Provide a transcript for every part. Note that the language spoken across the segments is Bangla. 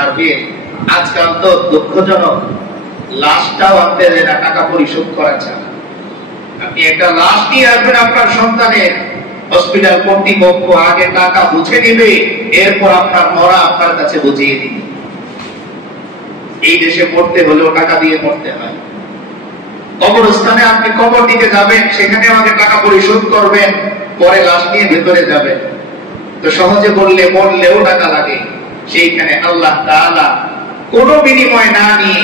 ছাড়বে। আজকাল তো দুঃখজনক, লাশটাও আনতে দেয় না টাকা পরিশোধ করা ছাড়া। আপনি একটা লাশ নিয়ে আসবেন আপনার সন্তানের, হসপিটাল কর্তৃপক্ষ আগে টাকা বুঝে নিবে, এরপর আপনার মরা আপনার কাছে বুঝিয়ে দিবে। এই দেশে পড়তে হলেও টাকা দিয়ে পড়তে হয়। কবরস্থানে আপনি কবর দিতে যাবেন, সেখানে আমাকে টাকা পরিশোধ করবেন, পরে লাশ নিয়ে ভেতরে যাবেন। তো সহজে বললে মরলেও টাকা লাগে, সেইখানে আল্লাহ তাআলা কোনো বিনিময় না নিয়ে,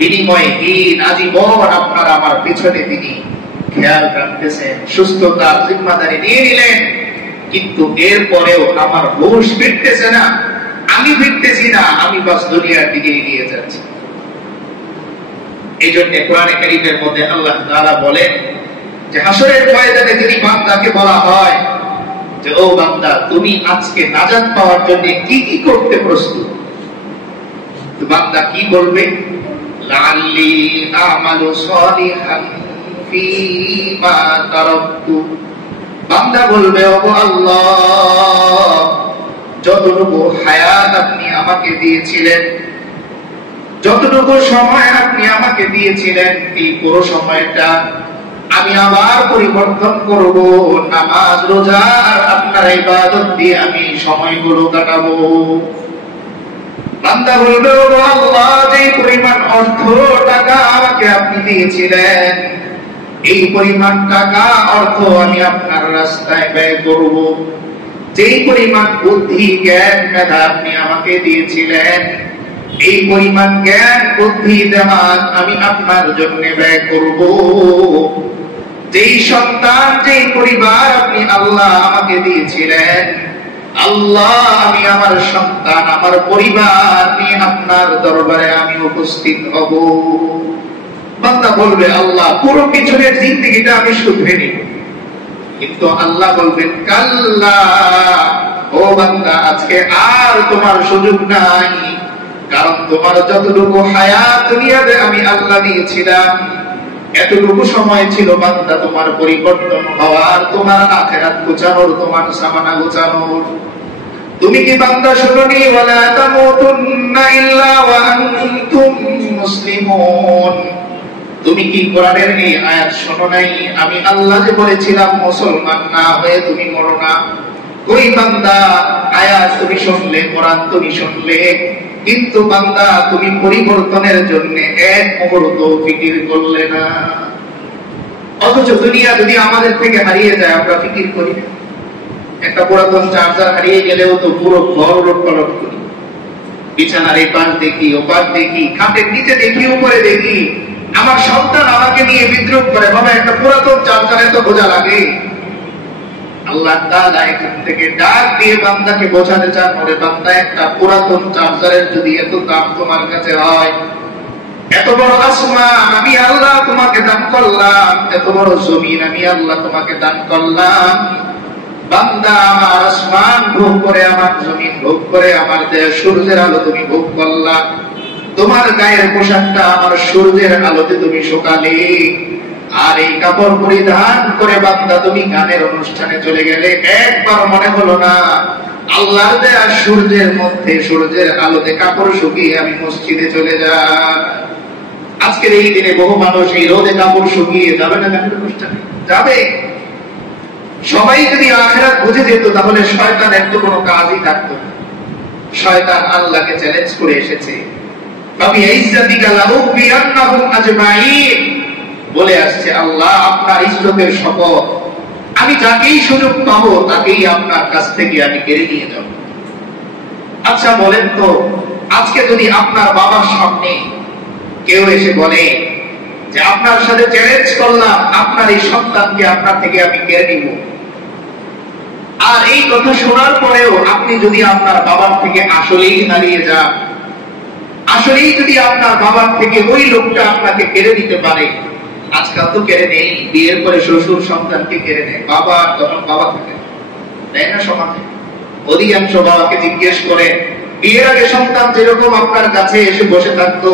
বিনিময়হীন আজীবন আপনার আমার পিছনে তিনি খেয়াল রাখতেছেন, সুস্থতার জিম্মাদারি নিয়ে নিলেন। কিন্তু এরপরেও আমার হুঁশ ফিরতেছে না, আমি ফিরতেছি না, আমি বাস দুনিয়ার দিকে এগিয়ে যাচ্ছি। এই জন্য কোরআনে কারীমের মধ্যে আল্লাহ তাআলা বলেন যে হাসরের ময়দানে যদি বান্দাকে বলা হয় যে ও বান্দা, তুমি আজকে নাজাত পাওয়ার জন্য কি কি করতে প্রস্তুত, তো বান্দা কি বলবে? লাআল্লি আমালু সালিহান ফীমা তারাকতু। বান্দা বলবে, ও আল্লাহ, যতটুকু হায়াত আপনি আমাকে দিয়েছিলেন, যতটুকু সময় আপনি আমাকে দিয়েছিলেন, এই পুরো সময়টা আমি আবার পরিবর্তন করব, নামাজ রোজা আর আপনার ইবাদত দিয়ে আমি সময়গুলো কাটাবো। বান্দা বলবে, ও আল্লাহ, যে পরিমাণ অর্থ টাকা আমাকে আপনি দিয়েছিলেন, এই পরিমাণ টাকা অর্থ আমি আপনার রাস্তায় ব্যয় করব। যেই পরিমাণ বুদ্ধি জ্ঞান মেধা আপনি আমাকে দিয়েছিলেন, এই পরিমাণ জ্ঞান বুদ্ধি দেওয়ান আমি আপনার জন্য ব্যয় করব। যেই সন্তান, যেই পরিবার আপনি আল্লাহ আমাকে দিয়েছিলেন, আল্লাহ, আমি আমার সন্তান, আমার পরিবার নিয়ে আপনার দরবারে আমি উপস্থিত হব। বান্দা বলবে, আল্লাহ, পুরো পিছনের জিন্দেগিটা আমি শুধরে নিব। কিন্তু আল্লাহ বলবেন, কাল্লা, ও বান্দা, আজকে আর তোমার সুযোগ নাই। কারণ তোমার যতটুকু হায়াত দুনিয়াতে আমি আল্লাহ দিয়েছিলাম, এতটুকু সময় ছিল বান্দা তোমার পরিবর্তন হওয়ার, তোমার আখিরাত গোছানোর, তোমার সামানা গোছানোর। তুমি কি বান্দা শুনোনি? ওয়ালা তামুতুন্না ইল্লা ওয়া আনতুম মুসলিমুন। তুমি কি কোরআনের এই আয়াত শোনো নাই? আমি আল্লাহ যে বলেছিলাম মুসলমান না হয়ে তুমি মরো না। ওই বান্দা, আয়াত তুমি শুনলে, কোরআন তুমি শুনলে, কিন্তু বান্দা তুমি পরিবর্তনের জন্য এক মুহূর্ত ফিকির করলে না। অথচ দুনিয়া যদি আমাদের থেকে হারিয়ে যায়, আমরা ফিকির করি না। একটা পুরাতন চার্জার হারিয়ে গেলেও তো পুরো ঘর উলটপালট করি। বিছানার এই পাশ দেখি, ও পাশ দেখি, খাটের নিচে দেখি, উপরে দেখি। আমার সন্তান আমাকে নিয়ে বিদ্রুপ করে, বাবা, একটা পুরাতন চার্জারে তো বোঝা লাগে। আল্লাহ তাআলা এখান থেকে ডাক দিয়ে বান্দাকে বোঝাতে চান, ওরে বান্দা, একটা পুরাতন চার্জারের যদি এত দাম তোমার কাছে হয়, এত বড় আসমান আমি আল্লাহ তোমাকে দান করলাম, এত বড় জমিন আমি আল্লাহ তোমাকে দান করলাম, বান্দা, আমার আসমান ভোগ করে, আমার জমিন ভোগ করে, আমার দেহ সূর্যের আলো তুমি ভোগ করলা, তোমার গায়ের পোশাকটা আমার সূর্যের আলোতে তুমি শুকালে, আর এই কাপড় পরিধান করে বান্দা তুমি গানের অনুষ্ঠানে চলে গেলে, একবার মনে হলো না আল্লাহর দেয়া সূর্যের মধ্যে, সূর্যের আলোতে কাপড় শুকিয়ে আমি মসজিদে চলে যাই। আজকের এই দিনে বহু মানুষ এই রোদে কাপড় শুকিয়ে যাবে না গানের অনুষ্ঠানে? যাবে। সবাই যদি আখিরাত বুঝে যেত, তাহলে শয়তানের তো কোনো কাজই থাকতো না। শয়তান আল্লাহকে চ্যালেঞ্জ করে এসেছে, বলে আসছে, আল্লাহ, আপনার ইজ্জতের শপথ, আমি যাকেই সুযোগ পাবো তাকেই আপনার কাছ থেকে আমি কেড়ে নিয়ে যাব। আচ্ছা বলেন তো, আজকে যদি আপনার বাবার সামনে কেউ এসে বলে যে আপনার সাথে চ্যালেঞ্জ করলাম, আপনার এই সন্তানকে আপনার থেকে আমি কেড়ে নিব, আর এই কথা শোনার পরেও আপনি যদি আপনার বাবার থেকে আসলেই হারিয়ে যান, আসলেই যদি আপনার বাবার থেকে ওই লোকটা আপনাকে কেড়ে নিতে পারে, আজকাল তো কেড়ে নেই, বিয়ের পরে শ্বশুর সন্তানকে কেড়ে নেয়, বাবা তখন বাবা থাকে, তাই না? সমাজে অধিকাংশ বাবাকে জিজ্ঞেস করে, বিয়ের আগে সন্তান যেরকম আপনার কাছে এসে বসে থাকতো,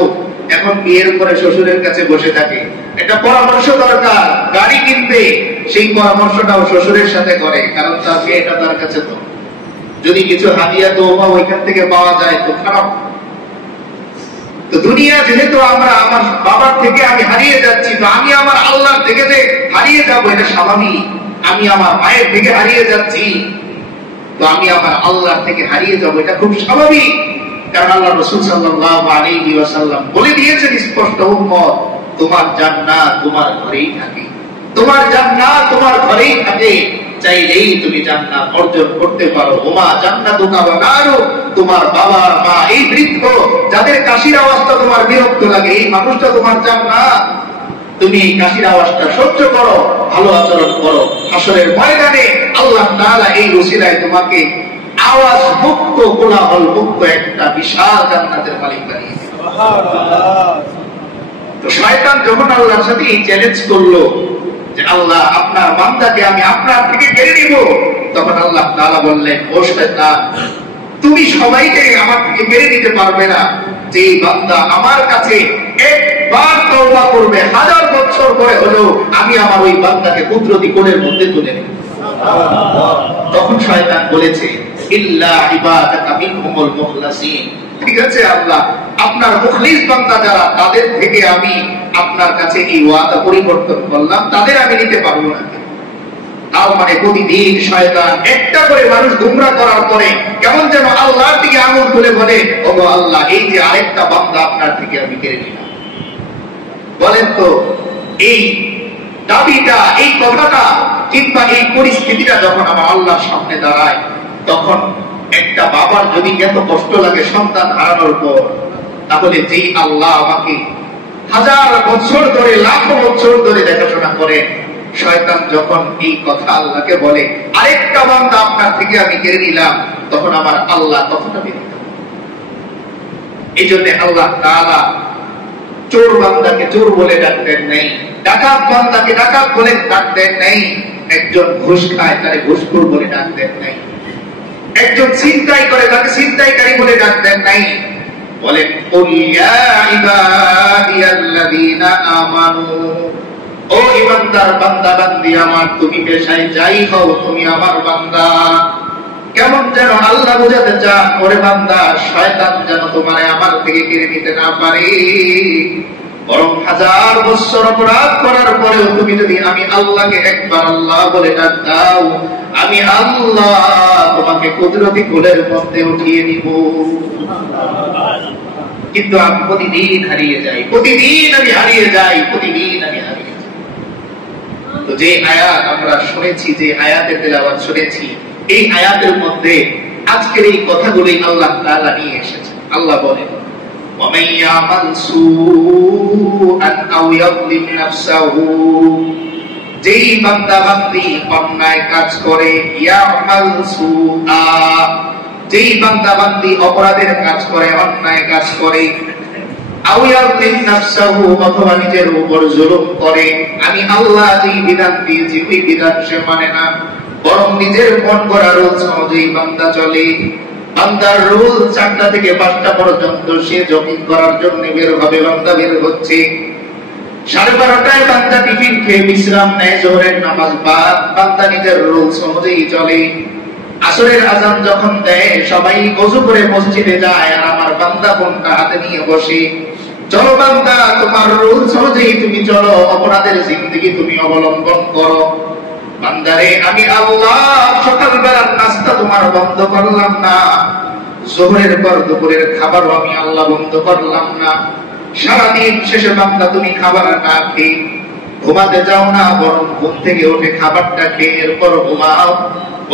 এখন বিয়ের পরে শ্বশুরের কাছে বসে থাকে। একটা পরামর্শ দরকার, গাড়ি কিনবে, সেই পরামর্শটাও শ্বশুরের সাথে করে, কারণ তার বিয়েটা তার কাছে তো। যদি কিছু হাদিয়া তোবা ওইখান থেকে পাওয়া যায় তো খারাপ। তো দুনিয়া যেহেতু আমরা আমার বাবার থেকে আমি হারিয়ে যাচ্ছি, তো আমি আমার আল্লাহর থেকে যে হারিয়ে যাবো এটা স্বাভাবিক। আমি আমার মায়ের থেকে হারিয়ে যাচ্ছি, তো আমি আমার আল্লাহর থেকে হারিয়ে যাবো এটা খুব স্বাভাবিক। কারণ আল্লাহ রাসূল সাল্লাল্লাহু আলাইহি ওয়াসাল্লাম বলে দিয়েছেন স্পষ্ট, উম্মত তোমার জান্নাত তোমার ঘরেই থাকে, তোমার জান্নাত তোমার ঘরেই থাকে, চাইলেই তুমি জান্নাত অর্জন করতে পারো। ওমা জান্নাতুকা ওয়া নারু, তোমার বাবা মা এই বৃদ্ধ যাদের কাশির আওয়াজটা তোমার বিরক্ত লাগে, এই মানুষটা তোমার জান্নাত। তুমি এই কাশির আওয়াজটা সহ্য করো, ভালো আচরণ করো, হাসরের ময়দানে আল্লাহ তাআলা এই ওসিলায় তোমাকে আওয়াজ মুক্ত কোলাহল মুক্ত একটা বিশাল জান্নাতের মালিক বানিয়ে দিবেন। সুবহানাল্লাহ। তো শয়তান যখন আল্লাহর সাথে এই চ্যালেঞ্জ করলো যে আল্লাহ আপনার বান্দাকে আমি আপনার থেকে কেড়ে নিব, তখন আল্লাহ তাআলা বললেন, ও শয়তান তুমি সবাইকে আমার থেকে কেড়ে নিতে পারবে না, যে বান্দা আমার কাছে একবার তওবা করবে 1000 বছর পরে হলেও আমি আমার ওই বান্দাকে কুদরতি কোণের মধ্যে তুলে নেব। তখন শয়তান বলেছে, ইল্লা ইবাদাকা মিনহুমুল মুখলাসিন, ঠিক আছে আল্লাহ আপনার মুখলিস বান্দা যারা তাদের থেকে আমি আপনার কাছে এই ওয়াদা পরিবর্তন করলাম, তাদের আমি নিতে পারবো না। তার মানে প্রতিদিন শয়তান একটা করে মানুষ গুমরা করার পরে কেমন যেন আল্লাহর দিকে আঙুল তুলে বলে, ওগো আল্লাহ এই যে আরেকটা বান্দা আপনার থেকে আমি কেড়ে নিলাম। বলেন তো এই দাবিটা, এই কথাটা কিংবা এই পরিস্থিতিটা যখন আমার আল্লাহর সামনে দাঁড়ায়, তখন একটা বাবার যদি এত কষ্ট লাগে সন্তান হারানোর পর, তাহলে যেই আল্লাহ আমাকে 1000 বছর ধরে লাখো বছর ধরে দেখাশোনা করে, শয়তান যখন এই কথা আল্লাহকে বলে আরেকটা বান্দা আপনার থেকে আমি কেড়ে নিলাম, তখন আমার আল্লাহ কতটা ব্যথিত। এই জন্য আল্লাহ তাআলা চোর বান্দাকে চোর বলে ডাকতেন নাই, ডাকাত বান্দাকে ডাকাত বলে ডাকতেন নাই, একজন ঘুষ খায় তারে ঘুষখোর বলে ডাকতেন নাই, একজন ছিনতাই করে তাকে ছিনতাইকারী বলে ডাকতেন নাই। বলেন, কুল ইয়া ইবাদিয়াল্লাযীনা আমানু, ও ইমানদার বান্দা বান্দি আমার, তুমি পেশায় যাই হও তুমি আমার বান্দা। কেমন যেন আল্লাহ বোঝাতে চান, ওরে বান্দা শয়তান যেন তোমারে আমার থেকে কেড়ে নিতে না পারে, বরং 1000 বছর অপরাধ করার পরেও তুমি যদি আমি আল্লাহকে একবার আল্লাহ বলে ডাক দাও, আমি আল্লাহ তোমাকে কুদরতি কোলের মধ্যে উঠিয়ে নিব। কিন্তু আমি প্রতিদিন হারিয়ে যাই, প্রতিদিন আমি হারিয়ে যাই, প্রতিদিন আমি হারিয়ে যাই। তো যে আয়াত আমরা শুনেছি, যে আয়াতের তেলাওয়াত শুনেছি, এই আয়াতের মধ্যে আজকের এই কথাগুলোই আল্লাহ তাআলা নিয়ে এসেছেন। আল্লাহ বলেন, وَمَن يَعْمَلْ سُوءًا أَوْ يَظْلِمْ نَفْسَهُ, যেই বান্দা বান্দি অন্যায় কাজ করে, ইয়ামাল সুআ, যেই বান্দা বান্দি অপরাধের কাজ করে, অন্যায় কাজ করে, আও ইয়াযলিম নাফসাহু, অথবা নিজের উপর জুলুম করে, আমি আল্লাহ যেই বিধান দিয়েছি ওই বিধান সে মানে না, বরং নিজের মন গড়া রুলস অনুযায়ী বান্দা চলে। বান্দার রুল 4টা থেকে 5টা পর্যন্ত সে জগিং করার জন্য বের হবে, বান্দা বের হচ্ছে। 12:30টায় বান্দা টিফিন খেয়ে বিশ্রাম নেয়, জোহরের নামাজ বাদ, বান্দা নিজের রুলস অনুযায়ী চলে। আসরের আযান যখন দেয় সবাই ওযু করে মসজিদে যায়, আর আমার বান্দা ফোনটা হাতে নিয়ে বসে। চলো বান্দা তোমার রুলস অনুযায়ী তুমি চলো, অপরাধের জিন্দেগি তুমি অবলম্বন করো। বান্দারে আমি আল্লাহ সকালবেলার নাস্তা তোমার বন্ধ করলাম না, জোহরের পর দুপুরের খাবারও আমি আল্লাহ বন্ধ করলাম না। সারাদিন শেষে বান্দা তুমি খাবার না খেয়ে ঘুমাতে যাও না, বরং ঘুম থেকে উঠে খাবারটা খেয়ে এরপর ঘুমাও।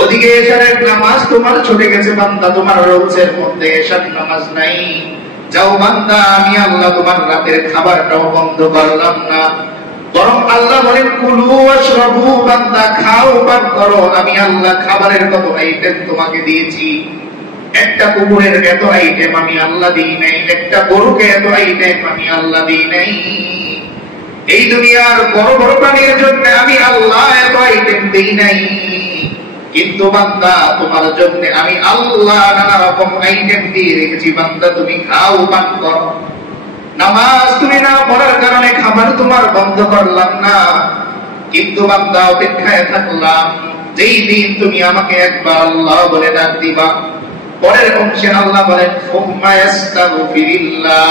ওদিকে এশারের নামাজ তোমার ছুটে গেছে বান্দা, তোমার রোজের মধ্যে এশার নামাজ নাই। যাও বান্দা আমি আল্লাহ তোমার রাতের খাবারটাও বন্ধ করলাম না, বরং আল্লাহ বলেন কুলু ওয়াশরাবু, বান্দা খাও পান করো, আমি আল্লাহ খাবারের কত আইটেম তোমাকে দিয়েছি। একটা কুকুরের এত আইটেম আমি আল্লাহ দিই নাই, একটা গরুকে এত আইটেম আমি আল্লাহ দিই নাই। এই দুনিয়ার বড় বড় প্রাণীর জন্য আমি আল্লাহ এত আইটেম দিই নাই, কিন্তু বান্দা তোমার জন্য আমি আল্লাহ নানা রকম আইটেম দিয়ে রেখেছি। বান্দা তুমি খাও পান করো। নামাজ তুমি না পড়ার কারণে খাবার তোমার বন্ধ করলাম না, কিন্তু বান্দা অপেক্ষায় থাকলাম যেই দিন তুমি আমাকে একবার আল্লাহ বলে ডাক দিবা। পরের অংশে আল্লাহ বলেন সুম্মা ইস্তাগফিরিল্লাহ,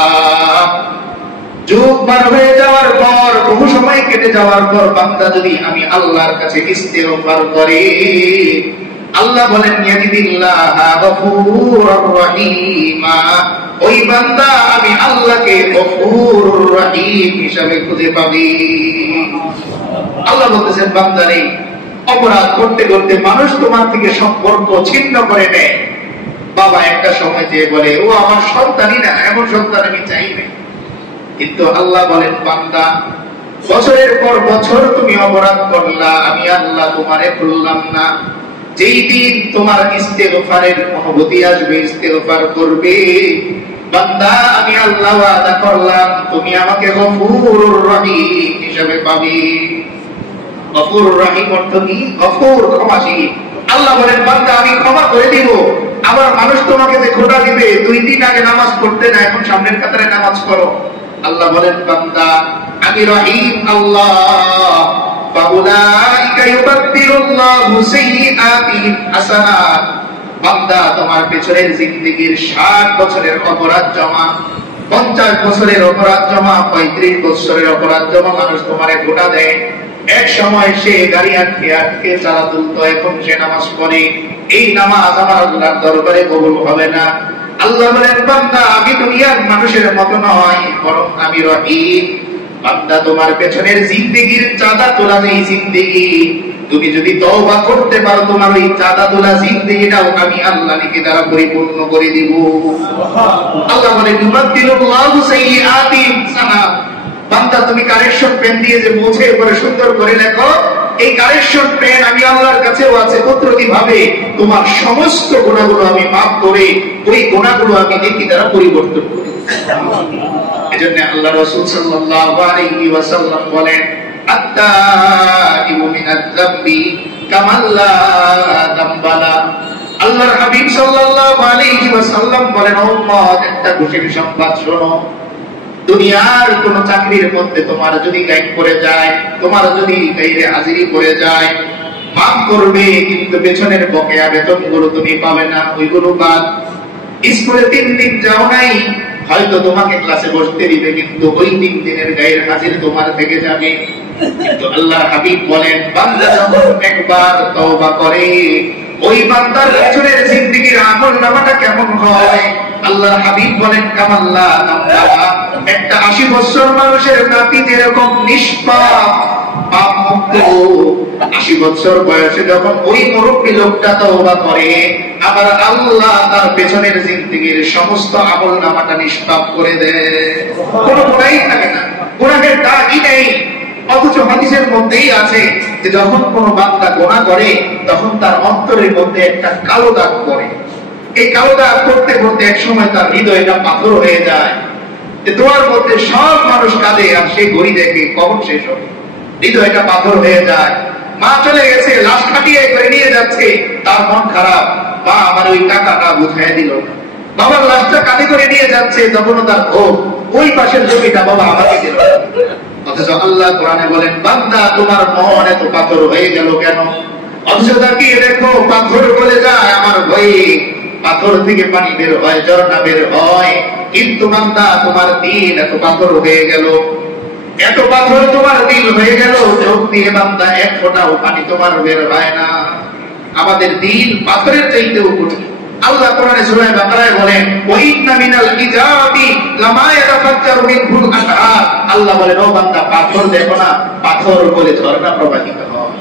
যুগ পার হয়ে যাওয়ার পর, বহু সময় কেটে যাওয়ার পর বান্দা যদি আমি আল্লাহর কাছে ইস্তিগফার করে, আল্লাহ বলেন ইয়াজিদিল্লাহা গফুরুর রহিমা, ওই বান্দা আমি আল্লাহকে গফুরুর রহিম হিসাবে খুঁজে পাবে। আল্লাহ বলতেছেন বান্দারে, অপরাধ করতে করতে মানুষ তোমার থেকে সম্পর্ক ছিন্ন করে নেয়। বাবা একটা সময় যে বলে ও আমার সন্তানই না, এমন সন্তান আমি চাই না। কিন্তু আল্লাহ বলেন বান্দা, বছরের পর বছর তুমি অপরাধ করলা, আমি আল্লাহ তোমারে ভুললাম না। যেই দিন তোমার ইস্তেগফারের অনুভূতি আসবে, ইস্তেগফার করবে, বান্দা আমি আল্লাহ ওয়াদা করলাম তুমি আমাকে গফুরুর রহিম হিসাবে পাবে। গফুরুর রহিম অর্থ কি? গফুর, ক্ষমাশীল। আল্লাহ বলেন বান্দা আমি ক্ষমা করে দিব। আবার মানুষ তোমাকে যে খোঁটা দিবে, 2 দিন আগে নামাজ পড়তে না, এখন সামনের কাতারে নামাজ পড়ো। আল্লাহ বলেন বান্দা আমি রহিম আল্লাহ, ফাউলাইকা ইউবাদদিলুল্লাহু সাইয়্যাতিহিম হাসানাত। বান্দা তোমার পেছনের জিন্দেগীর 60 বছরের অপরাধ জমা, 50 বছরের অপরাধ জমা, 35 বছরের অপরাধ জমা মানুষ তোমারে খোঁটা দেয়। এক সময় সে গাড়ি আটকে আটকে চালা তুলতো, এখন সে নামাজ পড়ে। এই নামাজ আমার আল্লাহর দরবারে কবুল হবে না। আল্লাহ বলেন বান্দা আমি দুনিয়ার মানুষের মতো নয়, বরং আমি রহিম। বান্দা তোমার পেছনের জিন্দেগীর চাঁদা তোলা যেই জিন্দেগি, তুমি যদি তওবা করতে পারো, তোমার ওই চাঁদা তোলা জিন্দেগিটাও আমি আল্লাহ নেকি দ্বারা পরিপূর্ণ করে দিব। আল্লাহ বলেন ইউবাদদিলুল্লাহু সাইয়্যাতিহিম হাসানাত। বান্দা তুমি কারেকশন পেন দিয়ে যে মুছে করে সুন্দর করে লেখো, এই কারেকশন পেন আমি আল্লাহর কাছেও আছে, কুদরতি ভাবে তোমার সমস্ত গুনাহগুলো আমি মাফ করে ওই গুনাহগুলো আমি নেকি দ্বারা পরিবর্তন করি। এজন্য আল্লাহ রাসূল সাল্লাল্লাহু আলাইহি ওয়াসাল্লাম বলেন আত-তাইবু মিনাজ যামবি কামান লা যামবালা। আল্লাহর হাবিব সাল্লাল্লাহু আলাইহি ওয়াসাল্লাম বলেন উম্মত একটা খুশির সংবাদ শোনো, দুনিয়ার কোন চাকরির মধ্যে তোমার যদি গায়েব পড়ে যায়, তোমার যদি গায়রে হাজিরি পড়ে যায়, মাফ করবে, কিন্তু পেছনের বকেয়া বেতনগুলো তুমি পাবে না, ওইগুলো বাদ। স্কুলে 3 দিন যাও নাই, হয়তো তোমাকে ক্লাসে বসতে দিবে, কিন্তু ওই 3 দিনের গায়ের হাজির তোমার থেকে যাবে। কিন্তু আল্লাহর হাবিব বলেন বান্দা যখন একবার তওবা করে, ওই বান্দার পেছনের জিন্দেগীর আমলনামাটা কেমন হয়? আল্লাহর হাবিব বলেন কামাল্লা নামদাবা, একটা 80 বছর মানুষের নাতি যেরকম নিষ্পাপ পাপ মুক্ত, 80 বছর বয়সে যখন ওই মুরব্বী লোকটা তওবা করে, আবার আল্লাহ তার পেছনের জিন্দেগীর সমস্ত আমলনামাটা নিষ্পাপ করে দেয়। কোনো গুনাহই থাকে না, গুনাহের দাগই নেই। অথচ হাদিসের মধ্যেই আছে যে যখন কোন বান্দা গুনাহ করে, তখন তার অন্তরের মধ্যে একটা কালো দাগ পড়ে। এই কালো দাগ করতে করতে এক সময় তার হৃদয়টা পাথর হয়ে যায়। দোয়ার মধ্যে সব মানুষ কাঁদে, আর সে ঘড়ি দেখে কখন শেষ হবে, হৃদয়টা পাথর হয়ে যায়। মা চলে গেছে, লাশ খাটিয়ে করে নিয়ে যাচ্ছে, তার মন খারাপ, বা আমার ওই টাকাটা বুঝাই দিল না। বাবার লাশটা কাঁধে করে নিয়ে যাচ্ছে, তখনও তার ক্ষোভ, ওই পাশের জমিটা বাবা আমাকে দিল। অথচ আল্লাহ কোরআনে বলেন বান্দা তোমার মন এত পাথর হয়ে গেল কেন? অথচ তাকিয়ে দেখো পাথর গলে যায় আমার ভয়ে, পাথর থেকে পানি বের হয়, ঝর্ণা বের হয়, কিন্তু বান্দা তোমার দিল এত পাথর হয়ে গেল, এত পাথর তোমার দিল হয়ে গেল, চোখ দিয়ে বান্দা এক ফোঁটাও পানি তোমার বের হয় না। আমাদের দিল পাথরের চাইতেও কঠিন। আল্লাহ কোরআনে সূরা বাকারায় বলেন ওয়াইন্না মিনাল হিজাবি লামা ইয়াতাফাজ্জারু মিনহুল আনহার। আল্লাহ বলেন ও বান্দা পাথর দেখো না, পাথর বলে ঝর্ণা প্রবাহিত হয়,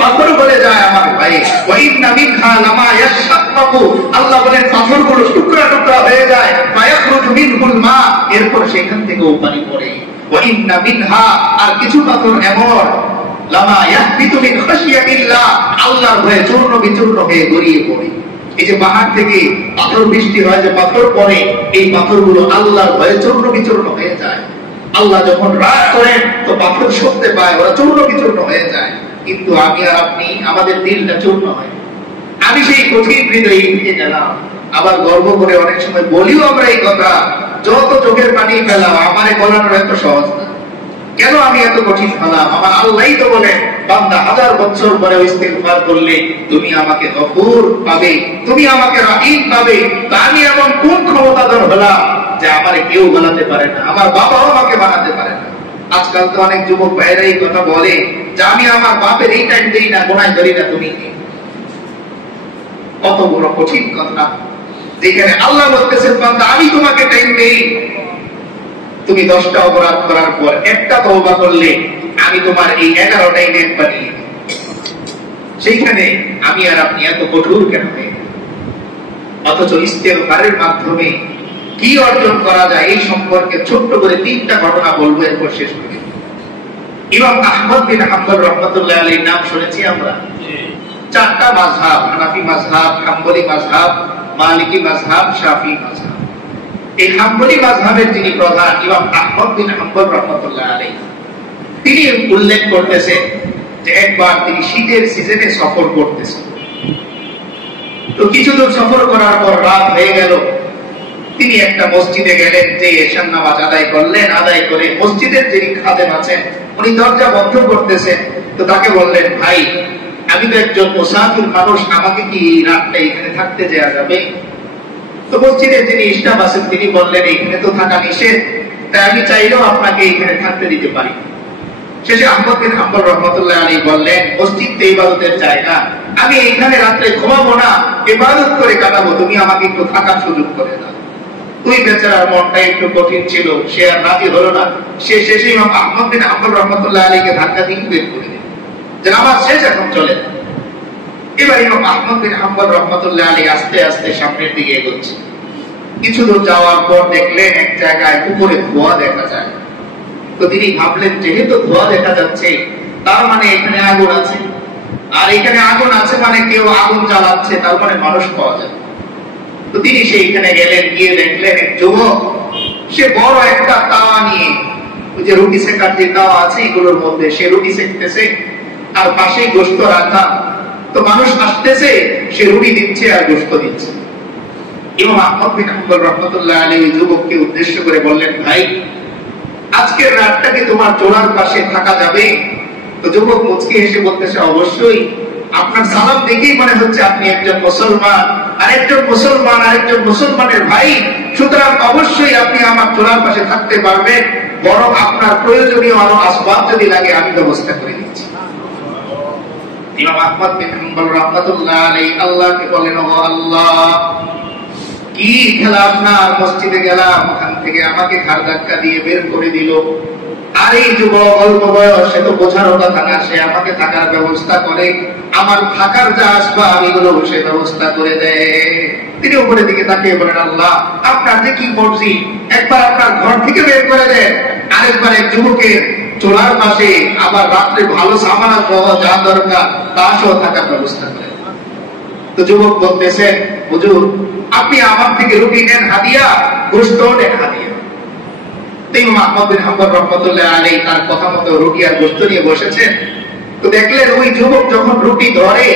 পাথর বলে যায় আমার ভাই। ওয়াইন্না মিনহা লামা ইয়াশাক্কাকু, আল্লাহ বলেন পাথরগুলো টুকরা টুকরা হয়ে যায়, ফায়াখরুজু মিনহুল মা, এরপর সেখান থেকে পানি পড়ে। ওয়াইন্না মিনহা, আর কিছু পাথর এমন লামা ইয়াহবিতু মিন খাশিয়াতিল্লাহ, আল্লাহর ভয়ে চূর্ণ বিচূর্ণ হয়ে গড়িয়ে পড়ে। এই যে পাহাড় থেকে পাথর বৃষ্টি হয়, যে পাথর পড়ে, এই পাথরগুলো আল্লাহর ভয়ে চূর্ণ বিচূর্ণ হয়ে যায়। আল্লাহ যখন রাগ করেন তো পাথর শুনতে পায়, ওরা চূর্ণ বিচূর্ণ হয়ে যায়। কিন্তু আমি আর আপনি, আমাদের দিলটা চূর্ণ হয়। আমি সেই কঠিন হৃদয়ে ফিরে গেলাম। আবার গর্ব করে অনেক সময় বলিও আমরা এই কথা, যত চোখের পানি ফেলাও আমারে গলানোর এত সহজ না। কেন আমি এত কঠিন হলাম? আমার আল্লাহই তো বলেন, বান্দা 1000 বছর পরে ইস্তিগফার করলে তুমি আমাকে গফুর পাবে, তুমি আমাকে রহিম পাবে। তা আমি এমন কোন ক্ষমতাধর হলাম যে আমারে কেউ বানাতে পারে না, আমার বাবাও আমাকে বানাতে পারে না। আজকাল তো অনেক যুবক ভাইরা এই কথা বলে যে আমি আমার বাপের এই টাইম দেই না, গোনায় ধরি না, তুমি কি? কত বড় কঠিন কথা, যেখানে আল্লাহ বলতেছেন বান্দা আমি তোমাকে টাইম দেই, তুমি 10টা অপরাধ করার পর একটা তওবা করলে আমি তোমার এই 11টাই নেক বানিয়ে দিই। সেইখানে আমি আর আপনি এত কঠোর কেন হয়ে? অথচ ইস্তেগফারের মাধ্যমে কি অর্জন করা যায় এই সম্পর্কে ছোট্ট করে 3টা ঘটনা বলবো, এরপর শেষ করি। ইমাম আহমদ বিন হাম্বল রাহমাতুল্লাহ আলাইহির নাম শুনেছি আমরা। 4টা মাযহাব, হানাফি মাযহাব, হাম্বলি মাযহাব, মালিকি মাযহাব, শাফিঈ মাযহাব। এই হাম্বলি মাযহাবের যিনি প্রধান ইমাম আহমদ বিন হাম্বল রাহমাতুল্লাহ আলাইহি, তিনি উল্লেখ করতেছেন যে একবার তিনি শীতের সিজনে সফর করতেছেন। তো কিছু দূর সফর করার পর রাত হয়ে গেল। তিনি একটা মসজিদে গেলেন, যে এশার নামাজ আদায় করলেন। আদায় করে মসজিদের যিনি খাদেম আছেন উনি দরজা বন্ধ করতেছেন। তো তাকে বললেন, ভাই আমি তো একজন মুসাফির মানুষ, আমাকে কি রাতটা এখানে থাকতে দেয়া যাবে? তো মসজিদের যিনি স্টাফ আছেন তিনি বললেন, এখানে তো থাকা নিষেধ, তাই আমি চাইলেও আপনাকে এখানে থাকতে দিতে পারি। শেষে আহমদ বিন হাম্বল রাহমাতুল্লাহ আলাইহি বললেন, মসজিদ তো ইবাদতের জায়গা, আমি এখানে রাত্রে ঘুমাবো না, ইবাদত করে কাটাবো, তুমি আমাকে একটু থাকার সুযোগ করে দাও। তুই বেচারার মনটা একটু কঠিন ছিল, সে আর রাজি হলো না। সে শেষে ইমাম আহমদ বিন হাম্বল রাহমাতুল্লাহ আলাইহিকে ধাক্কা দিয়ে বের করে দিল যে নামাজ শেষ, এখন চলে। এবার ইমাম আহমদ বিন হাম্বল রাহমাতুল্লাহ আলাইহি আস্তে আস্তে সামনের দিকে এগোচ্ছে। কিছু দূর যাওয়ার পর দেখলেন এক জায়গায় উপরে ধোঁয়া দেখা যায়। তো তিনি ভাবলেন, যেহেতু ধোঁয়া দেখা যাচ্ছে তার মানে এখানে আগুন আছে, আর এখানে আগুন আছে মানে কেউ আগুন জ্বালাচ্ছে, তার মানে মানুষ পাওয়া যায়। তো তিনি সেইখানে গেলেন, গিয়ে দেখলেন এক যুবক, সে বড় একটা তাওয়া নিয়ে, ওই যে রুটি সেকার যে তাওয়া আছে এগুলোর মধ্যে সে রুটি সেকতেছে, আর পাশেই গোশত রাখা। তো মানুষ আসতেছে, সে রুটি দিচ্ছে আর গোশত দিচ্ছে। ইমাম আহমদ বিন হাম্বল রাহমাতুল্লাহ আলাইহি যুবককে উদ্দেশ্য করে বললেন, ভাই আজকের রাতটা কি তোমার চোলার পাশে থাকা যাবে? তো যুবক মুচকি হেসে বলতেছে, অবশ্যই, আপনার সালাম দেখেই মনে হচ্ছে আপনি একজন মুসলমান, আরেকজন মুসলমান আরেকজন মুসলমানের ভাই, সুতরাং অবশ্যই আপনি আমার চোলার পাশে থাকতে পারবেন, বরং আপনার প্রয়োজনীয় আরো আসবাব যদি লাগে আমি ব্যবস্থা করে দিচ্ছি। ইমাম আহমদ বিন হাম্বল রাহমাতুল্লাহ আলাইহি আল্লাহকে বলেন, ও আল্লাহ, কি খেলা আপনার, মসজিদে গেলাম, ওখান থেকে আমাকে ঘাড় ধাক্কা দিয়ে বের করে দিল। আর এই যুবক অল্প বয়স, সে তো বোঝারও কথা না, সে আমাকে থাকার ব্যবস্থা করে, আমার থাকার যা আসবাব এগুলো সে ব্যবস্থা করে দেয়। তিনি উপরের দিকে তাকিয়ে বলেন, আল্লাহ আপনার যে কি মর্জি, একবার আপনার ঘর থেকে বের করে দেন, আরেকবার এক যুবকের চোলার পাশে আবার রাত্রে ভালো সামানা সহ যা দরকার তা সহ থাকার ব্যবস্থা করে। তো যুবক বলতেছেন, হুজুর আপনি আমার থেকে রুটি নেন হাদিয়া, গোশত নেন হাদিয়া। ইমাম আহমদ বিন হাম্বল রাহমাতুল্লাহ আলাইহি তার কথা মতো রুটি আর গোশত নিয়ে বসেছেন। তো দেখলেন ওই যুবক যখন রুটি ধরে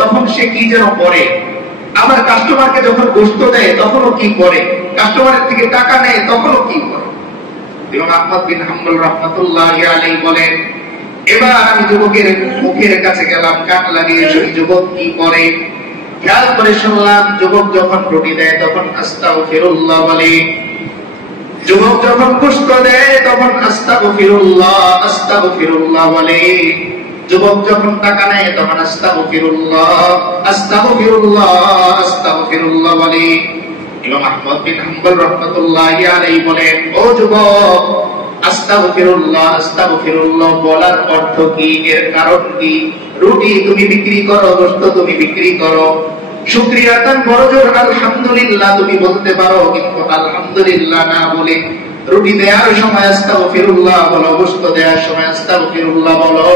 তখন সে কি যেন পড়ে, আবার কাস্টমারকে যখন গোশত দেয় তখনও কি পড়ে, কাস্টমারের থেকে টাকা নেয় তখনও কি পড়ে। ইমাম আহমদ বিন হাম্বল রাহমাতুল্লাহ আলাইহি বলেন, এবার আমি যুবকের মুখের কাছে গেলাম, কাট লাগিয়ে সেই যুবক কি পড়ে খেয়াল করে শুনলাম। যুবক যখন রুটি দেয় তখন আস্তাগফিরুল্লাহ বলে, যুবক যখন গোশত দেয় তখন আস্তাগফিরুল্লাহ আস্তাগফিরুল্লাহ বলে, যুবক যখন টাকা নেয় তখন আস্তাগফিরুল্লাহ আস্তাগফিরুল্লাহ আস্তাগফিরুল্লাহ বলে। ইমাম আহমদ বিন হাম্বল রাহমাতুল্লাহি আলাইহি বলেন, ও যুবক, আস্তাগফিরুল্লাহ আস্তাগফিরুল্লাহ বলার অর্থ কি, এর কারণ কি? রুটি তুমি বিক্রি করো, গোশত তুমি বিক্রি করো, শুকরিয়াতান বড় জোর আলহামদুলিল্লাহ তুমি বলতে পারো, কিন্তু আলহামদুলিল্লাহ না বলে রুটি দেওয়ার সময় আস্তাগফিরুল্লাহ বলো, গোশত দেওয়ার সময় আস্তাগফিরুল্লাহ বলো,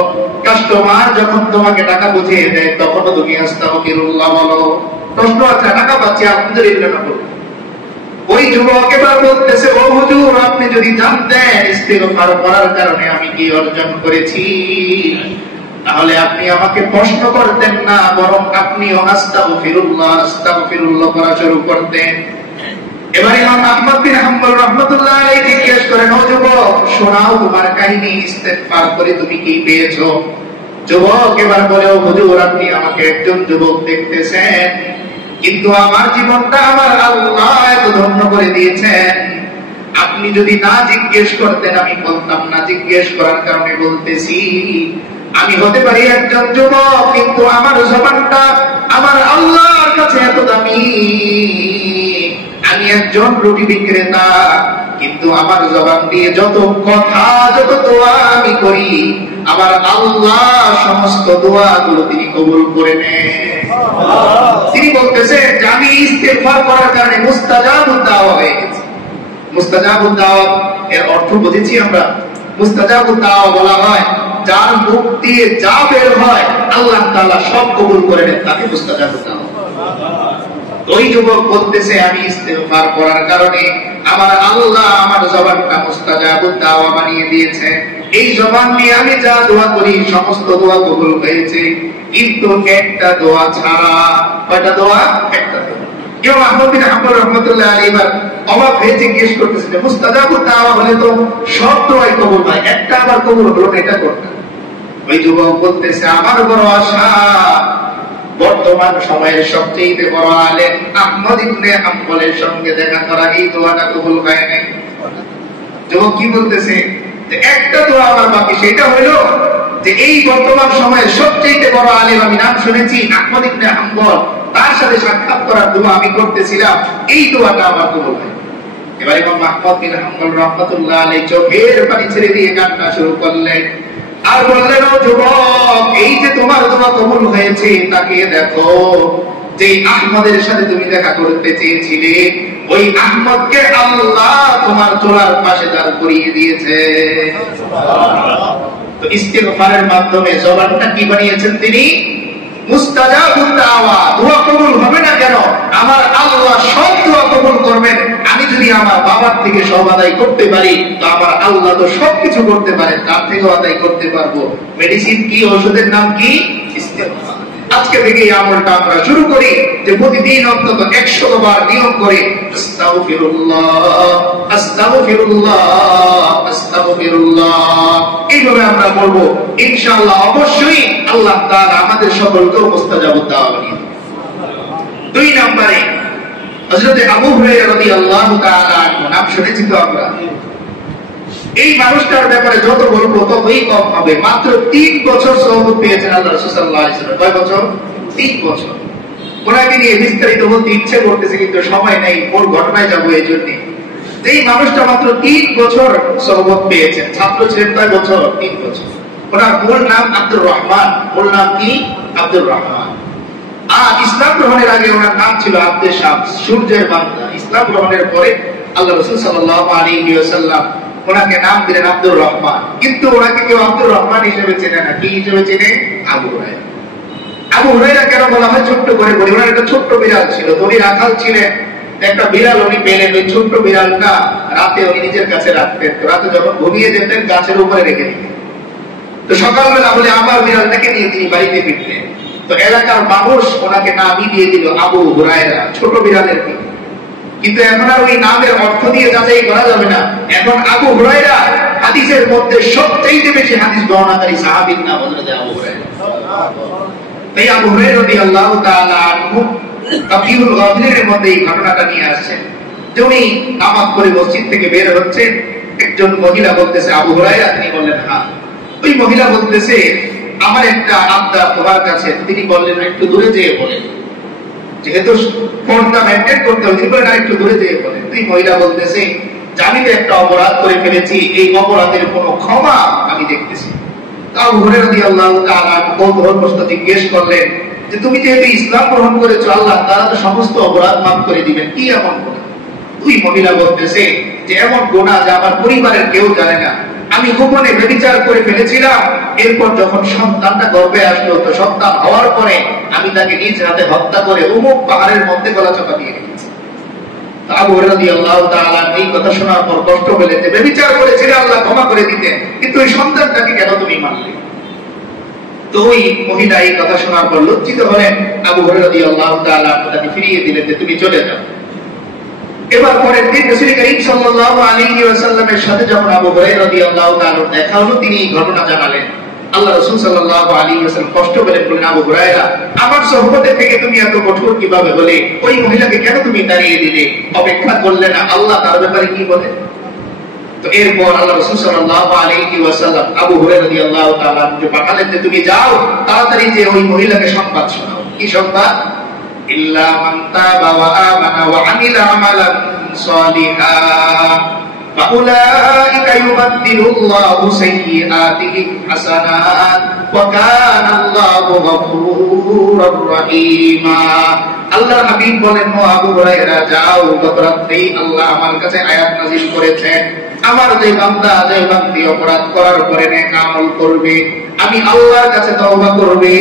কাস্টমার যখন তোমাকে টাকা বুঝিয়ে দেয় তখনও তুমি আস্তাগফিরুল্লাহ বলো। প্রশ্ন আছে, টাকা পাচ্ছি আলহামদুলিল্লাহ না বলো। ওই যুবক এবার বলতেছে, ও হুজুর আপনি যদি জানতেন ইস্তিগফার করার কারণে আমি কি অর্জন করেছি, তাহলে আপনি আমাকে প্রশ্ন করতেন না, বরং আপনিও আস্তাগফিরুল্লাহ আস্তাগফিরুল্লাহ করা শুরু করতেন। এবার ইমাম আহমদ বিন হাম্বল রাহমাতুল্লাহ আলাইহি জিজ্ঞেস করেন, ও যুবক শোনাও তোমার কাহিনী, ইস্তেগফার করে তুমি কি পেয়েছো। যুবক এবার বলে, হুজুর আপনি আমাকে একজন যুবক দেখতেছেন, কিন্তু আমার জীবনটা আমার আল্লাহ এত ধন্য করে দিয়েছেন, আপনি যদি না জিজ্ঞেস করতেন আমি বলতাম না, জিজ্ঞেস করার কারণে বলতেছি। আমি হতে পারি একজন যুবক, কিন্তু আমার জবানটা আমার আল্লাহর কাছে এত দামি। আমি একজন রুটি বিক্রেতা, কিন্তু আমার জবান দিয়ে যত কথা, যত দোয়া আমি করি, আমার আল্লাহ সমস্ত দোয়াগুলো তিনি কবুল করে নেন। তিনি বলতেছেন যে আমি ইস্তেগফার করার কারণে মুস্তাজাবুদ দাওয়া হয়ে গেছি। মুস্তাজাবুদ দাওয়া এর অর্থ বুঝেছি আমরা। মুস্তাজাবুদ দাওয়া বলা হয় যার মুখ দিয়ে যা বের হয় আল্লাহ তাআলা সব কবুল করে নেন, তাকে মুস্তাজাবুদ দাওয়া। ওই যুবক বলতেছে আমি ইস্তেগফার করার কারণে আমার আল্লাহ আমার জবানটা মুস্তাজাবুদ দাওয়া বানিয়ে দিয়েছে। এই জবান নিয়ে আমি যা দোয়া করি সমস্ত দোয়া কবুল হয়েছে, কিন্তু একটা দোয়া ছাড়া। কয়টা দোয়া? একটা দোয়া। ইমাম আহমদ বিন হাম্বল রাহমাতুল্লাহ আলাইহি অবাক হয়ে জিজ্ঞেস করতেছেন যে মুস্তাজাবুদ দাওয়া হলে তো সব দোয়াই কবুল হয়, একটা আবার কবুল হলো না, এটা করতে। ওই যুবক বলতেছে আমার বড় আশা বর্তমান সময়ের সবচেয়ে বড় আলেম আহমদ ইবনে হাম্বলের সঙ্গে দেখা করা, এই দোয়াটা কবুল হয় নাই। যুবক কি বলতেছে যে একটা দোয়া আমার বাকি, সেটা হলো যে এই বর্তমান সময়ের সবচেয়ে বড় আলেম আমি নাম শুনেছি আহমদ ইবনে হাম্বল, তার সাথে সাক্ষাৎ করার দোয়া আমি করতেছিলাম, এই দোয়াটা আমার কবুল হয়। এবার ইমাম আহমদ বিন হাম্বল রাহমাতুল্লাহ আলাইহি চোখের পানি ছেড়ে দিয়ে কান্না শুরু করলেন আর বললেন, ও যুবক, এই যে তোমার দোয়া কবুল হয়েছে, তাকে দেখো, যে আহমদের সাথে তুমি দেখা করতে চেয়েছিলে ওই আহমদকে আল্লাহ তোমার চোলার পাশে দাঁড় করিয়ে দিয়েছে। তো ইস্তেগফারের মাধ্যমে জবানটা কি বানিয়েছেন তিনি? মুস্তাজাবুদ দাওয়া। দোয়া কবুল হবে না কেন? আমার আল্লাহ সব দোয়া কবুল করবেন। আমি যদি আমার বাবার থেকে সব আদায় করতে পারি, তো আমার আল্লাহ তো সবকিছু করতে পারে, তার থেকেও আদায় করতে পারবো। মেডিসিন কি? ওষুধের নাম কি? ইস্তেগফার। আজকে থেকে এই আমলটা আমরা শুরু করি যে প্রতিদিন অন্তত 100 বার নিয়ম করে আস্তাগফিরুল্লাহ আস্তাগফিরুল্লাহ আস্তাগফিরুল্লাহ, এইভাবে আমরা বলবো। ইনশাআল্লাহ অবশ্যই আল্লাহ তাআলা আমাদের সকলকে মুস্তাজাবুদ দাওয়া বানিয়ে দিবেন। 2 নম্বরে হযরত আবু হুরায়রা রাদিয়াল্লাহু তাআলা নাম শুনেছি তো আমরা। এই মানুষটার ব্যাপারে যত বলবো ততই কম হবে। মাত্র 3 বছর সহবত পেয়েছেন আল্লাহ রাসূল সাল্লাল্লাহু আলাইহি ওয়াসাল্লাম। কয় বছর? 3 বছর। ওনাকে নিয়ে বিস্তারিত বলতে ইচ্ছে করতেছে, কিন্তু সময় নেই, মূল ঘটনায় যাবো। এই জন্য এই মানুষটা মাত্র 3 বছর সহবত পেয়েছেন। ছাত্র ছিলেন কয় বছর? 3 বছর। ওনার মূল নাম আব্দুর রহমান। মূল নাম কি? আব্দুর রহমান। আর ইসলাম গ্রহণের আগে ওনার নাম ছিল আব্দে শামস, সূর্যের বান্দা। ইসলাম গ্রহণের পরে আল্লাহ রাসূল সাল্লাল্লাহু আলাইহি ওয়াসাল্লাম ওনাকে নাম দিলেন আব্দুর রহমান। কিন্তু ওনাকে কেউ আব্দুর রহমান হিসেবে চেনে না। কি হিসেবে চেনে? আবু হুরায়রা। আবু হুরায়রা কেন বলা হয়? ছোট্ট করে বলি, ওনার একটা ছোট্ট বিড়াল ছিল। উনি রাখাল ছিলেন, একটা বিড়াল উনি পেলেন। ওই ছোট্ট বিড়ালটা রাতে উনি নিজের কাছে রাখতেন। রাতে যখন ঘুমিয়ে যেতেন গাছের উপরে রেখে দিতেন। তো সকালবেলা বলে আবার বিড়ালটাকে নিয়ে তিনি বাড়িতে ফিরতেন। তো এলাকার মানুষ ওনাকে নামই দিয়ে দিল আবু হুরায়রা, ছোট বিড়ালের কি। কিন্তু এখন আর ওই নামের অর্থ দিয়ে যাচাই করা যাবে না। এখন আবু হুরায়রা হাদিসের মধ্যে সবচেয়ে বেশি হাদিস বর্ণনাকারী সাহাবীর নাম হযরত আবু হুরায়রা। তাই আবু হুরায়রা রাদিয়াল্লাহু তাআলা আনহু কাফিরুল গাফিরের মধ্যে এই ঘটনাটা নিয়ে আসছেন যে উনি নামাজ পড়ে মসজিদ থেকে বের হচ্ছেন। একজন মহিলা বলতেছে, আবু হুরায়রা? তিনি বললেন হ্যাঁ। ওই মহিলা বলতেছে, আমার একটা আবদার তোমার কাছে। তিনি বললেন একটু দূরে যেয়ে বলেন, যেহেতু পর্দা মেইনটেইন করতে হবে, না একটু দূরে যেয়ে বলেন। তুই মহিলা বলতেছে যে আমি তো একটা অপরাধ করে ফেলেছি, এই অপরাধের কোনো ক্ষমা আমি দেখতেছি। আবু হুরায়রা রাদিয়াল্লাহু তাআলা কৌতূহলবশত জিজ্ঞেস করলেন যে তুমি যেহেতু ইসলাম গ্রহণ করেছো, আল্লাহ তাআলা তো সমস্ত অপরাধ মাফ করে দিবেন, কি এমন গুনাহ? তুই মহিলা বলতেছে যে এমন গুনাহ যা আমার পরিবারের কেউ জানে না। আমি গোপনে ব্যভিচার করে ফেলেছিলাম, এরপর যখন সন্তানটা গর্ভে আসলো, তো সন্তান হওয়ার পরে আমি তাকে নিজ হাতে হত্যা করে অমুক পাহাড়ের মধ্যে গলা চাপা দিয়ে রেখেছি। আবু হুরায়রা রাদিয়াল্লাহু তাআলা এই কথা শোনার পর কষ্ট পেলেন যে ব্যভিচার করেছিলে, আল্লাহ ক্ষমা করে দিতেন, কিন্তু ওই সন্তানটাকে কেন তুমি মারলে? তো ওই মহিলা এই কথা শোনার পর লজ্জিত হলেন। আবু হুরায়রা রাদিয়াল্লাহু তাআলা তাকে ফিরিয়ে দিলেন যে তুমি চলে যাও। এবার পরের দিন রাসূল করিম সাল্লাল্লাহু আলাইহি ওয়াসাল্লামের সাথে যখন আবু হুরায়রা রাদিয়াল্লাহু তাআলা দেখা হলো, তিনি এই ঘটনা জানালেন। আল্লাহ রাসূল সাল্লাল্লাহু আলাইহি ওয়াসাল্লাম কষ্ট করে বললেন, আবু হুরায়রা, আমার সহবতে থেকে তুমি এত কঠোর কিভাবে হলে? ওই মহিলাকে কেন তুমি তাড়িয়ে দিলে? অপেক্ষা করলে না আল্লাহ তার ব্যাপারে কি বলে? তো এরপর আল্লাহ রাসূল সাল্লাল্লাহু আলাইহি ওয়াসাল্লাম আবু হুরায়রা রাদিয়াল্লাহু তাআলা কে পাঠালেন যে তুমি যাও, তাড়াতাড়ি যে ওই মহিলাকে সংবাদ শোনাও। কি সংবাদ? ইল্লা মান তাবা ওয়া আমানা ওয়া আমিলা আমালান সালিহা ফাউলাইকা ইউবাদদিলুল্লাহু সাইয়্যাতিহিম হাসানাত ওয়া কানা আল্লাহু গফুরুর রহিমা। আল্লাহর হাবিব বলেন, ও আবু হুরায়রা, যাও, গত রাতেই আল্লাহ আমার কাছে আয়াত নাযিল করেছেন, আমার যে বান্দা যে বান্দি অপরাধ করার পরে নেক আমল করবে, আমি আল্লাহর কাছে তওবা করবে,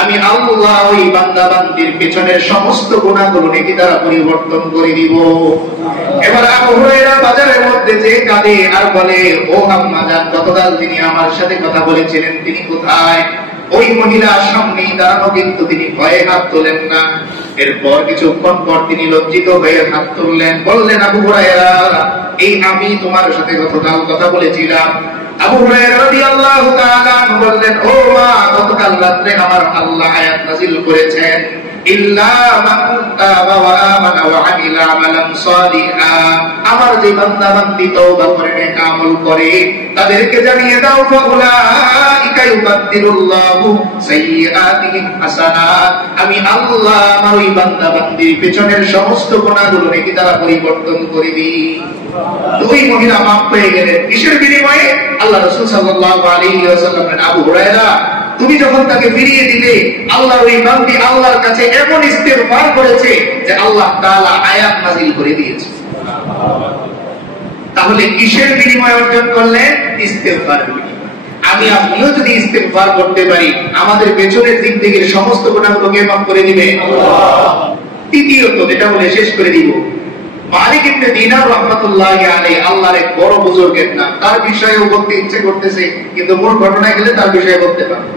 আমি আল্লাহ ওই বান্দা বান্দির পেছনের সমস্ত গুনাহগুলো নেকি দ্বারা পরিবর্তন করে দিব। এবার আবু হুরায়রা বাজারের মধ্যে যে কাঁদে আর বলে, ও আম্মা জান, গতকাল তিনি আমার সাথে কথা বলেছিলেন, তিনি কোথায়? ওই মহিলার সামনেই দাঁড়ানো, কিন্তু তিনি ভয়ে হাত তোলেন না। এরপর কিছুক্ষণ পর তিনি লজ্জিত হয়ে হাত তুললেন, বললেন, আবু হুরায়রা, এই আমি তোমার সাথে গতকাল কথা বলেছিলাম। আবু হুরায়রা রাদিয়াল্লাহু তাআলা বললেন, ও মা, গতকাল রাতে আমার আল্লাহ আয়াত নাযিল করেছেন, ইল্লা মান তাবা ওয়া আমানা ওয়া আমিলা আমালান সালিহা, আমার যে বান্দা বান্দি তওবা করে নেক আমল করে তাদেরকে জানিয়ে দাও, ফাউলাইকা ইউবাদদিলুল্লাহু সাইয়্যাতিহিম হাসানাত, আমি আল্লাহ আমার ওই বান্দা বান্দির পেছনের সমস্ত গুনাহগুলো নেকি দ্বারা পরিবর্তন করে দিই। দুই মহিলা মাফ পেয়ে গেলেন। কিসের বিনিময়ে? আল্লাহ রাসূল সাল্লাল্লাহু আলাইহি ওয়াসাল্লাম বলেন, আবু হুরায়রা, তুমি যখন তাকে ফিরিয়ে দিলে, আল্লাহর ওই বান্দি আল্লাহর কাছে এমন ইস্তেগফার করেছে যে আল্লাহ তাআলা আয়াত নাযিল করে দিয়েছে। তাহলে কিসের বিনিময়ে অর্জন করলেন? ইস্তেগফারের বিনিময়ে। আমি আপনিও যদি ইস্তেগফার করতে পারি, আমাদের পেছনের জিন্দেগীর সমস্ত গুনাহগুলোকে মাফ করে দিবে আল্লাহ। তৃতীয়ত, যেটা বলে শেষ করে দিব, মালিক ইবনে দিনার রাহমাতুল্লাহি আলাইহি, আল্লাহর এক বড় বুজুর্গের নাম। তার বিষয়েও বলতে ইচ্ছে করতেছে, কিন্তু মূল ঘটনায় গেলে তার বিষয়ে বলতে পারবো।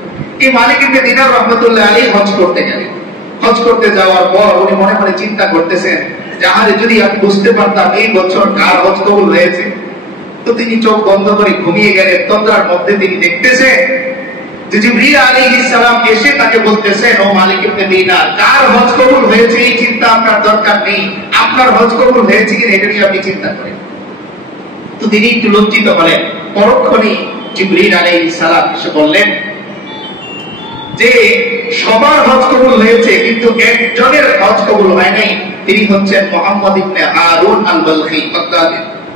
এই মালিক ইবনে দিনার রাহমাতুল্লাহি আলাইহি হজ করতে গেলেন। হজ করতে যাওয়ার পর উনি মনে মনে চিন্তা করতেছেন, যাহারে যদি আমি বুঝতে পারতাম এই বছর কার হজ কবুল হয়েছে। তো তিনি চোখ বন্ধ করে ঘুমিয়ে গেলেন। তন্দ্রার মধ্যে তিনি দেখতেছেন যে জিবরীল আলাইহিস সালাম এসে তাকে বলতেছেন, ও মালিক ইবনে দিনার, কার হজ কবুল হয়েছে এই চিন্তা আপনার দরকার নেই, আপনার হজ কবুল হয়েছে কিনা এটা নিয়ে আপনি চিন্তা করেন। তো তিনি একটু লজ্জিত হলেন। পরক্ষণেই জিবরীল আলাইহিস সালাম এসে বললেন যে সবার হজ কবুল হয়েছে, কিন্তু একজনের হজ কবুল হয় নাই। তিনি হচ্ছেন মুহাম্মদ ইবনে হারুন আল বালখি।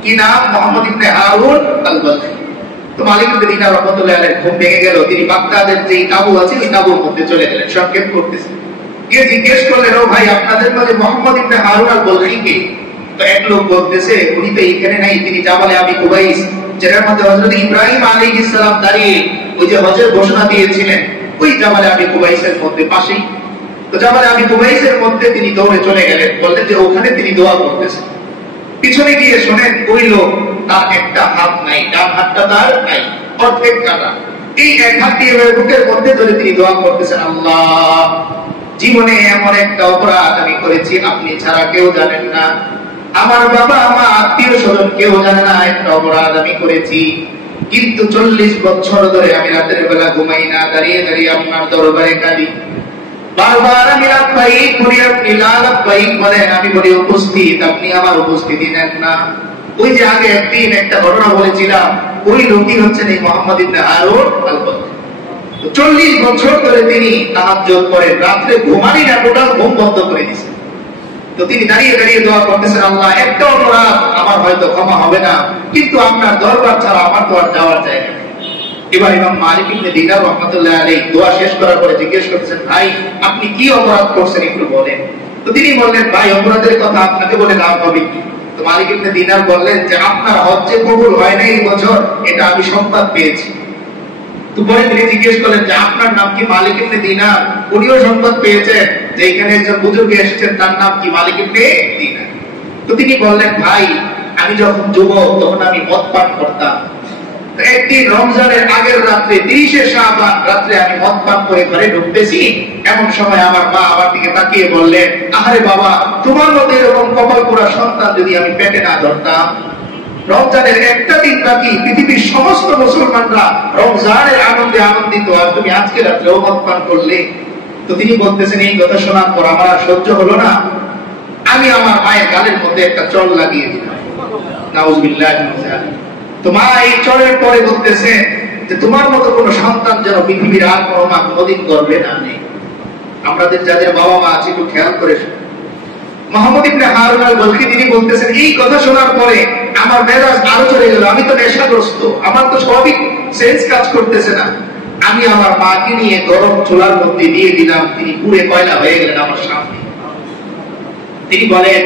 কি নাম? মুহাম্মদ ইবনে হারুন আল বালখি। তো মালিক ইবনে দিনার রাহমাতুল্লাহি আলাইহি ঘুম ভেঙে গেল। তিনি বাগদাদের যে তাবু আছে ওই তাবুর মধ্যে চলে গেলেন, সংক্ষেপ করতেছেন। গিয়ে জিজ্ঞেস করলেন, ও ভাই, আপনাদের মাঝে মুহাম্মদ ইবনে হারুন আল বালখি কে? তো এক লোক বলতেছে, উনি তো এইখানে নাই, তিনি জাবালে আবি কুবাইস, যেটার মধ্যে হযরত ইব্রাহিম আলাইহিস সালাম দাঁড়িয়ে ওই যে হজের ঘোষণা দিয়েছিলেন, ওই জাবালে আবি কুবাইসের মধ্যে পাশেই। তো জাবালে আবি কুবাইসের মধ্যে তিনি দৌড়ে চলে গেলেন, বললেন যে ওখানে তিনি দোয়া করতেছেন। পিছনে গিয়ে শোনেন, ওই লোক, তার একটা হাত নাই, ডান হাতটা তার নাই, অর্ধেক কাটা। এই এক হাত দিয়ে বুকের মধ্যে ধরে তিনি দোয়া করতেছেন, আল্লাহ, জীবনে এমন একটা অপরাধ আমি করেছি আপনি ছাড়া কেউ জানেন না, আমার বাবা আমার আত্মীয় স্বজন কেউ জানে না একটা অপরাধ আমি করেছি, কিন্তু 40 বছর ধরে আমি রাতের বেলা ঘুমাই না, দাঁড়িয়ে দাঁড়িয়ে আপনার দরবারে কাঁদি। বারবার আমি লাব্বাইক বলি, আপনি লা লাব্বাইক বলেন, আমি বলি উপস্থিত, আপনি আমার উপস্থিতি নেন না। ওই যে আগে একদিন একটা ঘটনা বলেছিলাম, ওই লোকই হচ্ছেন এই মুহাম্মদ ইবনে হারুন আল বালখি। 40 বছর ধরে তিনি তাহাজ্জুদ করেন, রাতে ঘুমানি না, টোটাল ঘুম বন্ধ করে দিয়েছেন। তো তিনি দাঁড়িয়ে দাঁড়িয়ে দোয়া করতেছেন, আল্লাহ, একটা অপরাধ আমার হয়তো ক্ষমা হবে না, কিন্তু আপনার দরবার ছাড়া আমার তো আর যাওয়ার জায়গা নেই। এবার ইমাম মালিক ইবনে দিনার রাহমাতুল্লাহি আলাইহি দোয়া শেষ করার পরে জিজ্ঞেস করতেছেন, ভাই, আপনি কি অপরাধ করছেন একটু বলেন। তো তিনি বললেন, ভাই, অপরাধের কথা আপনাকে বলে লাভ হবে কি? তো মালিক ইবনে দিনার বললেন যে আপনার হজ যে কবুল হয় নাই এই বছর, এটা আমি সংবাদ পেয়েছি। তো পরে তিনি জিজ্ঞেস করলেন যে আপনার নাম কি? মালিক ইবনে দিনার। উনিও সংবাদ পেয়েছেন যে এখানে একজন বুজুর্গ এসেছেন, তার নাম কি? মালিক ইবনে দিনার। তো তিনি বললেন, ভাই, আমি যখন যুবক তখন আমি মদ পান করতাম, একদিন রমজানের আগের রাত্রে 30 শাবান রাত্রে আমি মদ পান করে ঘরে ঢুকতেছি, এমন সময় আমার মা আমার দিকে তাকিয়ে বললেন, আরে বাবা, তোমার মতো এরকম কপাল পোড়া সন্তান যদি আমি পেটে না ধরতাম। রমজানের একটা দিন বাকি, পৃথিবীর সমস্ত মুসলমানরা রমজানের আনন্দে আনন্দিত, আর তুমি আজকে রাত্রে মদ পান করলে। তো তিনি বলতেছেন, এই কথা শোনার পর আমার আর সহ্য হলো না, আমি আমার মায়ের গালের মধ্যে একটা চল লাগিয়ে দিলাম। নাউজুবিল্লাহ। তো মা এই চলের পরে বলতেছে যে তোমার মতো কোন সন্তান যেন পৃথিবীর আর কোনো মা কোনদিন গর্বে না নেই। আমাদের যাদের বাবা মা আছে একটু খেয়াল করে। মুহাম্মদ ইবনে হারুন আল-বলখি তিনি বলতেছেন, এই কথা শোনার পরে আমার মেজাজ আরো চলে গেল। আমি তো নেশাগ্রস্ত, আমার তো স্বাভাবিক সেন্স কাজ করতেছে না। আমি আমার মাকে নিয়ে গরম চুলার মধ্যে দিয়ে দিলাম, তিনি পুড়ে কয়লা হয়ে গেলেন আমার সামনে। তিনি বলেন,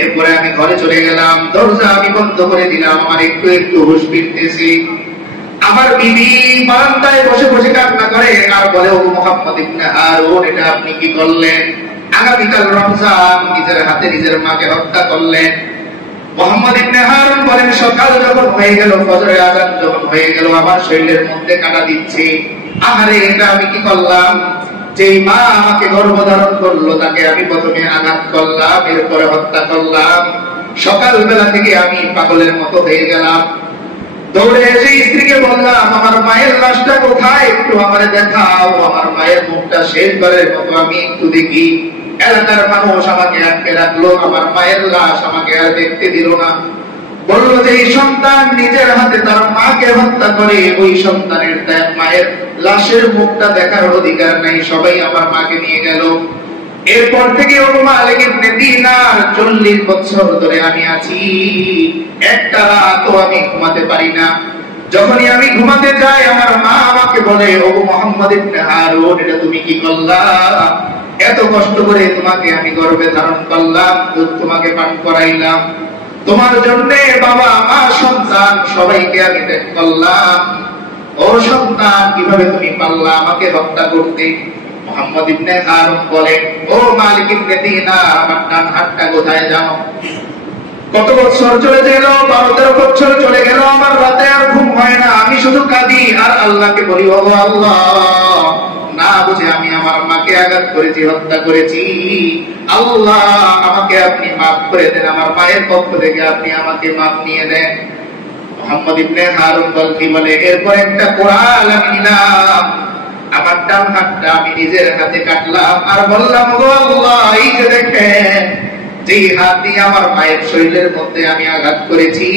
এরপরে আমি ঘরে চলে গেলাম, দরজা আমি বন্ধ করে দিলাম, আমার একটু একটু হুঁশ ফিরতেছে। আমার বিবি বারান্দায় বসে বসে কান্না করে আর বলে, ও মুহাম্মদ ইবনে হারুন, এটা আপনি কি করলেন? আগামীকাল রমজান, নিজের হাতে নিজের মাকে হত্যা করলেন। মুহাম্মদ ইবনে হারুন বলেন, সকাল যখন হয়ে গেল, ফজরের আযান যখন হয়ে গেল, আমার শরীরের মধ্যে কাঁটা দিচ্ছে। আহারে, এটা আমি কি করলাম? যেই মা আমাকে গর্ভধারণ করলো তাকে আমি প্রথমে আঘাত করলাম, এরপরে হত্যা করলাম। সকালবেলা থেকে আমি পাগলের মতো হয়ে গেলাম। দৌড়ে এসে স্ত্রীকে বললাম, আমার মায়ের লাশটা কোথায়, একটু আমারে দেখাও, আমার মায়ের মুখটা শেষবারের মতো আমি একটু দেখি। এলাকার মানুষ আমাকে আটকে রাখলো, আমার মায়ের লাশ আমাকে আর দেখতে দিল না। বলল যে এই সন্তান নিজের হাতে তার মাকে হত্যা করে, ওই সন্তানের তার মায়ের লাশের মুখটা দেখার অধিকার নাই। সবাই আমার মাকে নিয়ে গেল। এরপর থেকে আবু মালিক ইবনে দিনার 40 বছর ধরে আমি আছি, একটা রাতও আমি ঘুমাতে পারি না। যখনই আমি ঘুমাতে যাই, আমার মা আমাকে বলে, ও মুহাম্মদ ইবনে হারুন, এটা তুমি কি করলা? এত কষ্ট করে তোমাকে আমি গর্ভে ধারণ করলাম, দুধ তোমাকে পান করাইলাম, তোমার জন্য বাবা মা সন্তান সবাইকে আমি ত্যাগ করলাম। ও সন্তান, কিভাবে তুমি পারলা আমাকে হত্যা করতে? মুহাম্মদ ইবনে হারুন বলে, ও মালিক ইবনে দিনার, আমার ডান হাতটা কোথায় জানো? কত বছর চলে গেল, 12-13 বছর চলে গেল, আমার রাতে আর ঘুম হয় না, আমি শুধু কাঁদি আর আল্লাহকে বলি, ও আল্লাহ, না বুঝে আমি আমার মাকে আঘাত করেছি, হত্যা করেছি, আল্লাহ আমাকে আপনি মাফ করে দেন, আমার মায়ের পক্ষ থেকে আপনি আমাকে মাফ নিয়ে দেন। মুহাম্মদ ইবনে হারুন বলকি বলে, এরপর একটা কোরআন আমি নিলাম, আমার ডান হাতটা আমি নিজের হাতে কাটলাম আর বললাম, ও আল্লাহ, এই যে দেখেন, যে হাত দিয়ে আমার মায়ের শরীরের মধ্যে আমি আঘাত করেছি,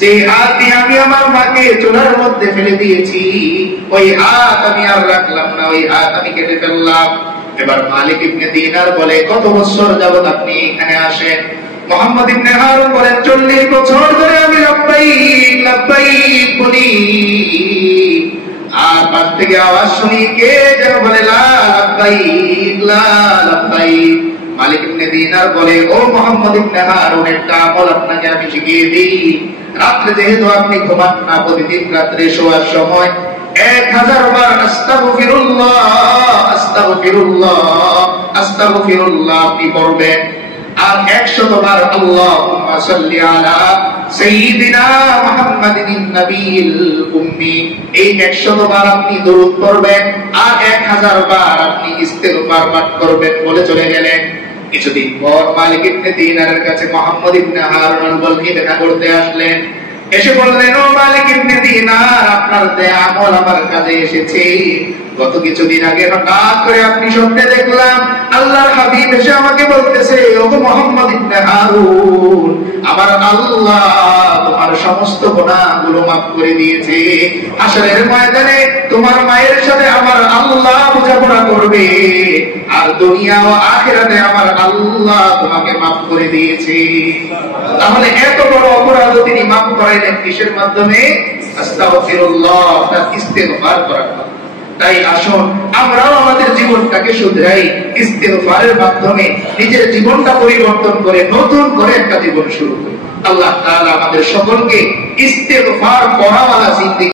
যে হাত দিয়ে আমি আমার মাকে চুলার মধ্যে ফেলে দিয়েছি, ওই হাত আমি আর রাখলাম না, ওই হাত আমি কেটে ফেললাম। এবার মালিক ইবনে দিনার বলে, কত বছর যাবত আপনি এখানে আসেন? মুহাম্মদ ইবনে হারুন বলেন, 40 বছর ধরে আমি লাব্বাইক লাব্বাইক বলি, আর পাশ থেকে আওয়াজ শুনি কে যেন বলে, লা লাব্বাইক লা লাব্বাইক। মালিক ইবনে দিনার বলে, ও মুহাম্মদ ইবনে হারুন, একটা আমল আপনাকে আমি শিখিয়ে দিই। রাত্রে যেহেতু আপনি ঘুমান না, প্রতিদিন রাত্রে শোয়ার সময় 1000 বার আস্তাগফিরুল্লাহ আস্তাগফিরুল্লাহ আস্তাগফিরুল্লাহ আপনি পড়বেন, আর 100 বার আল্লাহুম্মা সাল্লি আলা সাইয়্যিদিনা মুহাম্মাদিন নবিয়্যিল উম্মি, এই 100 বার আপনি দরুদ পড়বেন আর 1000 বার আপনি ইস্তিগফার পাঠ করবেন বলে চলে গেলেন। কিছুদিন পর মালিক ইবনে দিনারের কাছে মুহাম্মদ ইবনে হারুন আল-বলখি দেখা করতে আসলেন। এসে বললেন, ও মালিক ইবনে দিনার, আপনার দেয়া আমল আমার কাজে এসেছে। গত কিছুদিন আগে হঠাৎ করে আপনি স্বপ্নে দেখলাম আল্লাহর হাবিব এসে আমাকে বলতেছে, ও মুহাম্মদ ইবনে হারুন, আমার আল্লাহ তোমার সমস্ত গুনাহগুলো মাফ করে দিয়েছে, হাশরের ময়দানে তোমার মায়ের সাথে আমার আল্লাহ বোঝাপড়া করবে, আর দুনিয়া ও আখিরাতে আমার আল্লাহ তোমাকে মাফ করে দিয়েছে। তাহলে এত বড় অপরাধ তিনি মাফ করাইলেন কিসের মাধ্যমে? আস্তাগফিরুল্লাহ, তার ইস্তিগফার করার মাধ্যমে। তাই আসুন আমরাও আমাদের জীবনটাকে শুধরাই, ইস্তিগফারের মাধ্যমে নিজের জীবনটা পরিবর্তন করে নতুন করে একটা জীবন শুরু করি। আল্লাহ তাআলা আমাদের সকলকে ইস্তিগফার করাওয়ালা জিন্দেগি